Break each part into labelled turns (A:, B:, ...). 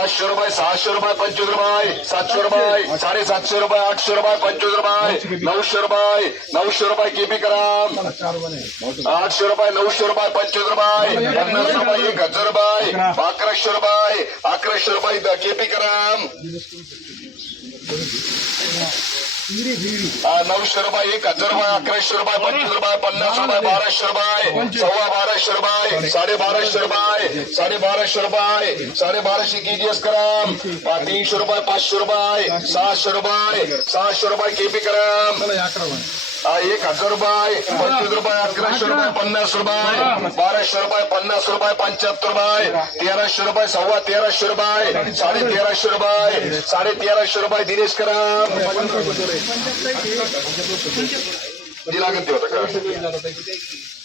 A: पाचशे रुपये सहाशे रुपये पंचवीस रुपये सातशे रुपये साडेसातशे रुपये आठशे रुपये पंचवीस रुपये नऊशे रुपये नऊशे रुपये केपी कराम आठशे रुपये नऊशे रुपये पंचवीस रुपये पन्नास रुपये एक हजार रुपये अकराशे रुपये अकराशे रुपये केपी कराम नऊशे रुपये एक हजार रुपये अकराशे रुपये पंचवीस रुपये पन्नास रुपये बाराशे रुपये सव्वा बाराशे रुपये साडे बाराशे रुपये साडे बाराशे रुपये साडे बाराशे केजीएस कराम हा, तीनशे रुपये पाचशे रुपये सहाशे रुपये सहाशे रुपये केपी कराम हा, एक हजार रुपये पंचवीस रुपये अकराशे रुपये पन्नास रुपये बाराशे रुपये पन्नास रुपये पंच्याहत्तर रुपये तेराशे रुपये सव्वा तेराशे रुपये साडे तेराशे रुपये साडे तेराशे रुपये दिनेश लागत ते होतं का?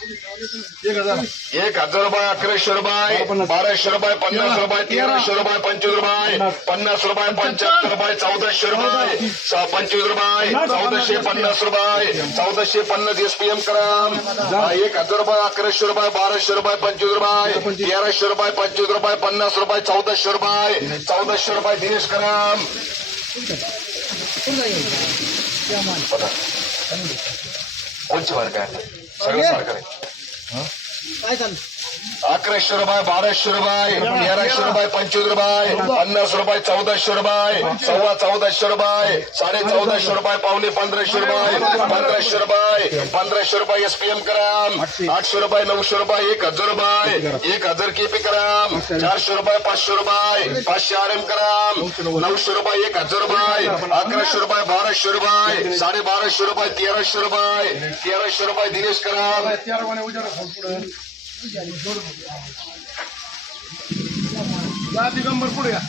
A: एक हजार रुपये अकराशे रुपये बाराशे रुपये पन्नास रुपये तेराशे रुपये पंचवीस रुपये पन्नास. रुपये पंच्याहत्तर रुपये चौदाशे रुपये पंचवीस रुपये चौदाशे पन्नास रुपये चौदाशे पन्नास एसपीएम कराम हा, एक हजार रुपये अकराशे रुपये बाराशे रुपये पंचवीस रुपये तेराशे रुपये पंचवीस रुपये पन्नास रुपये चौदाशे रुपये चौदाशे रुपये दिनेश कराम. कोणची मार्ग आहे सगळं सारखं आहे
B: काय चाललं
A: अकराशे रुपये बाराशे रुपये तेराशे रुपये पंचवीस रुपये पन्नास रुपये चौदाशे रुपये सव्वा चौदाशे रुपये साडे चौदाशे रुपये पावणे पंधराशे रुपये पंधराशे रुपये पंधराशे रुपये एसपीएम कराम आठशे रुपये नऊशे रुपये एक हजार रुपये एक हजार केपी कराम चारशे रुपये पाचशे रुपये पाचशे आर एम कराम नऊशे रुपये एक हजार रुपये अकराशे रुपये बाराशे रुपये साडे बाराशे रुपये तेराशे रुपये तेराशे रुपये दिनेश कराम
C: दिगंबर पुढे या.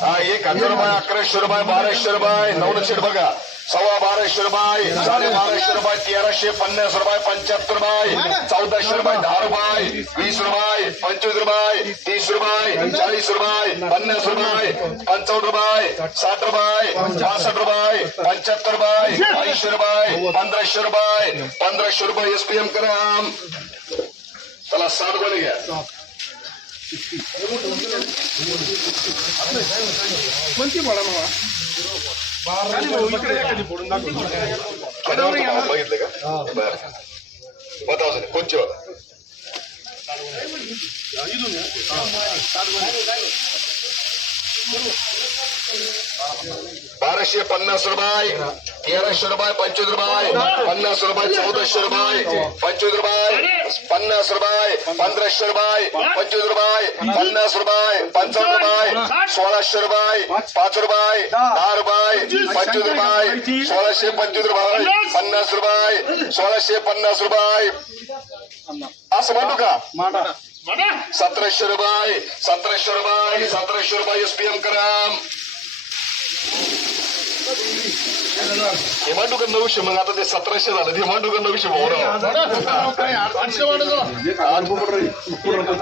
C: हा?
A: एक हजार रुपये अकराशे रुपये बाराशे रुपये नवनशे बघा सव्वा बाराशे रुपये साडे बाराशे रुपये तेराशे पन्नास रुपये पंच्याहत्तर रुपये चौदाशे रुपये दहा रुपये वीस रुपये पंचवीस रुपये तीस रुपये चाळीस रुपये पन्नास रुपये पंचावन्न रुपये साठ रुपये पासष्ट रुपये पंच्याहत्तर रुपये ऐंशी रुपये पंधराशे रुपये पंधराशे रुपये एसपीएम करा चला साठ गोळे घ्या
C: कोणती बोला दाखव.
A: बघितलं का? बरं. बताव सर कोणची
C: या.
A: बाराशे पन्नास रुपये. तेराशे रुपये पंचवीस रुपये पन्नास रुपये चौदाशे रुपये पंचवीस रुपये पन्नास रुपये पंधराशे रुपये पंचवीस रुपये पन्नास रुपये पंचावन्न रुपये सोळाशे रुपये पाच रुपये दहा रुपये पंचवीस रुपये सोळाशे पंचवीस रुपये पन्नास रुपये सोळाशे पन्नास रुपये असं म्हणू का सतराशे रुपये सतराशे रुपये सतराशे रुपये एसपीएम कराम हेमांडूकर नऊशे मग आता ते सतराशे झालं ते हेमांडूकर नऊशे भाऊ
C: काय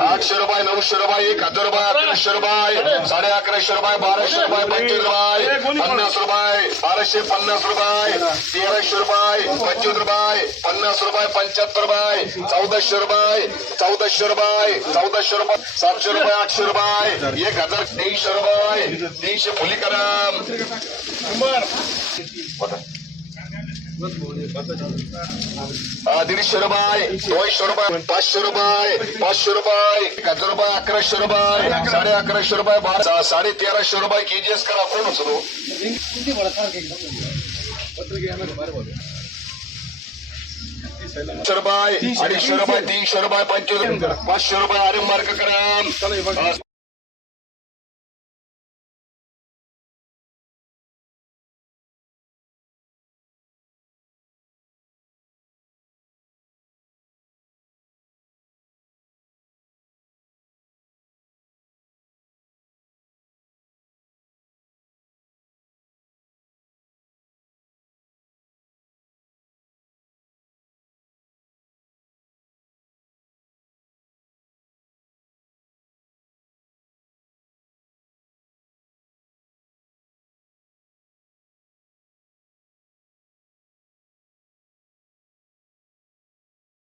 C: आठशे
A: रुपये नऊशे रुपये एक हजार रुपये अकराशे रुपये साडे अकराशे रुपये बाराशे रुपये पंचवीस रुपये पन्नास रुपये बाराशे पन्नास रुपये तेराशे रुपये पंचवीस रुपये पन्नास रुपये पंच्याहत्तर रुपये चौदाशे रुपये चौदाशे रुपये चौदाशे रुपये सातशे रुपये आठशे रुपये एक हजार तीनशे रुपये तीनशे फुली कराम हा, दीडशे रुपये दोनशे रुपये पाचशे रुपये पाचशे रुपये एक हजार रुपये अकराशे रुपये साडे अकराशे रुपये बारा साडे तेराशे रुपये केजीएस करा कोण होतो
B: किती
A: रुपये अडीचशे रुपये तीनशे रुपये पंचवीस पाचशे रुपये अरे मार्क करा.